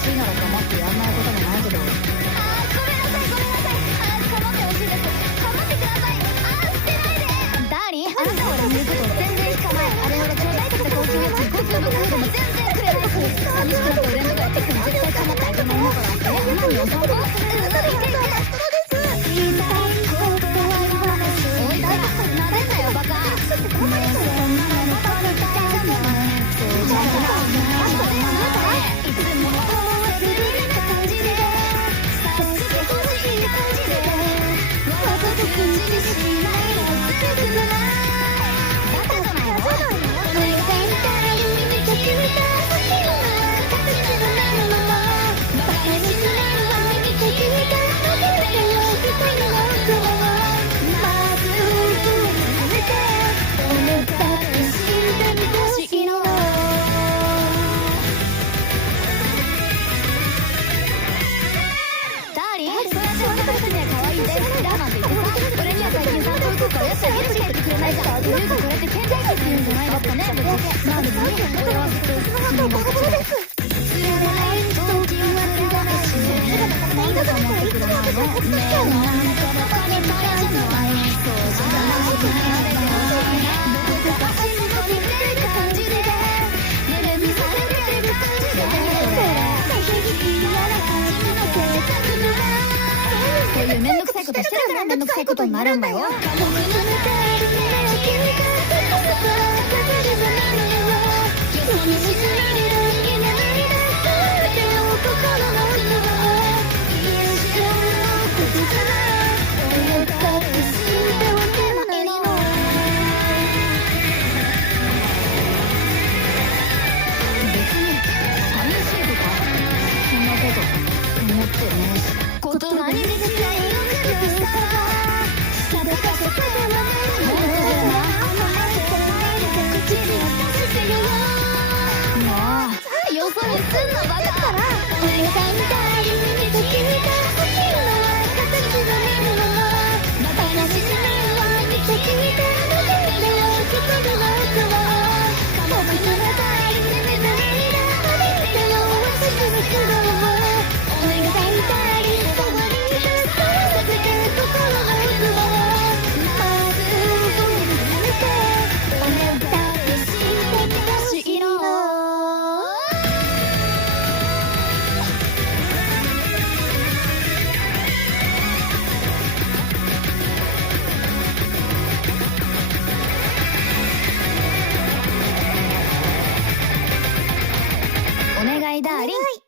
しいなら構ってやんないこともないけど。ごめんなさいごめんなさい。構ってほしいです。構ってください。捨てないで。ダーリン、あなた俺の言うこと全然聞かない。あれほどちょうだいって高級やつ高級ブックでも全然くれないし、寂しくなって俺んとこやってきても絶対構ってあげないんだから。何お散歩？おいだら、なでんなよバカ。俺には最近散歩行こうからやったら許してやってくれないじゃん。というかこれって健在期っていうんじゃないですかね。まあでもね、俺はずっと君のことです。釣れない時は手放し何だと思ってくれないの。ねえなんかバカにされちゃないそうじゃないくないどこか足元に出る感じで目で見されてる感じで嫌な感じの性格のこういうめんどくさいことしてるからめんどくさいことになるんだよ。別に寂しいとかそんなこと思ってねえし。言葉にできない美しささどかせてもらえるものじゃない口に渡してよもうよそ見すんのバカ。お願いみたいにときめか欲しいのは形が見るもの話しないわにときめかの手でよく飛ぶのは僕の中に攻めたいなありてよ忘れるけどお願いみたいにそばにいてさせて心の奥をまずやめて俺だって知ってほしいの。お願いダーリン。